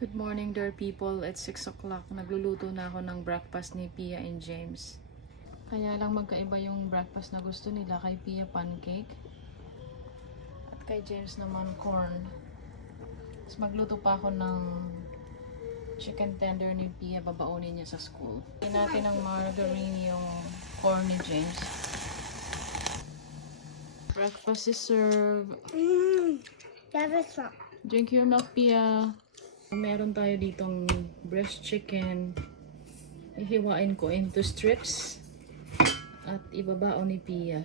Good morning dear people, it's 6 o'clock. Nagluluto na ako ng breakfast ni Pia and James. Kaya lang magkaiba yung breakfast na gusto nila. Kay Pia pancake at kay James naman corn. Tapos magluto pa ako ng chicken tender ni Pia, babaunin niya sa school. Lagyan natin ng margarine yung corn ni James. Breakfast is served. Drink your milk, Pia. Meron tayo ditong breast chicken. Ihiwain ko into strips at ibabao ni Pia.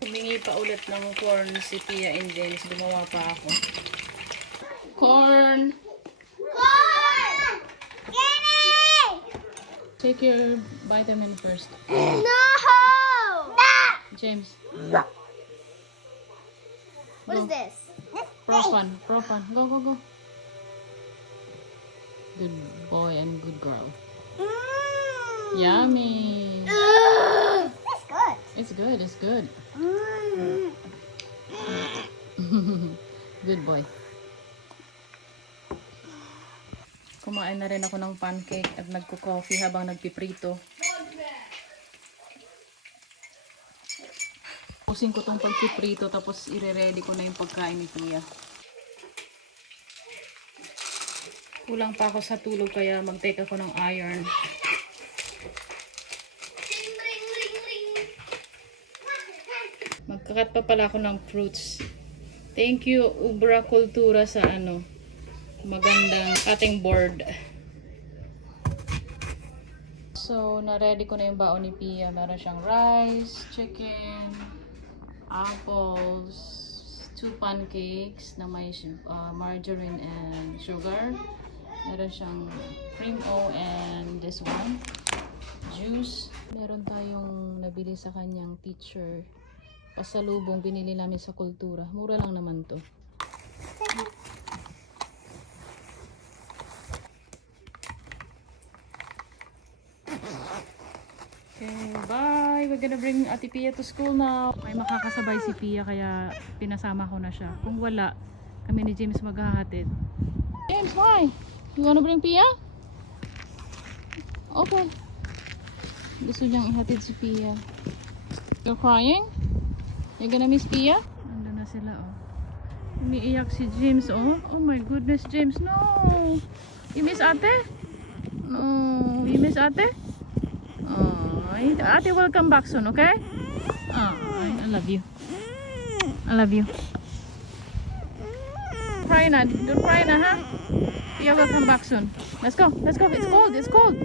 Humingi pa ulit ng corn si Pia and James. Gumawa pa ako. Corn! Corn! Get it! Take your vitamin first. No! James. What is this? Profan. Go. Good boy and good girl. Yummy. That's good. It's good. Good boy. Kumain na rin ako ng pancake at nagko-coffee habang nagpiprito. Pusin ko tong pagpiprito tapos ire-ready ko na yung pagkain ni Pia. Kulang pa ako sa tulog kaya mag-take ako ng iron. Magkakat pa pala ako ng fruits. Thank you Ubra Kultura sa magandang cutting board. So, na-ready ko na yung baon ni Pia. Meron siyang rice, chicken, apples, 2 pancakes na may margarine and sugar. Meron siyang cream o and this one, juice. Meron tayong nabili sa kanyang teacher. Pasalubong binili namin sa Kultura. Mura lang naman to. Okay, bye! We're gonna bring Ate Pia to school now. May makakasabay si Pia kaya pinasama ko na siya. Kung wala, kami ni James maghahatid. James, why? You wanna bring Pia? Okay. Gusto niyang ihatid si Pia. You're crying? You're gonna miss Pia? Ando na sila, oh. Umiiyak si James, oh. Oh my goodness, James, no! You miss ate? No, you miss ate? Ate will come back soon, okay? I love you. I love you. Cry na. Don't cry na, ha? Tia will come back soon. Let's go. It's cold.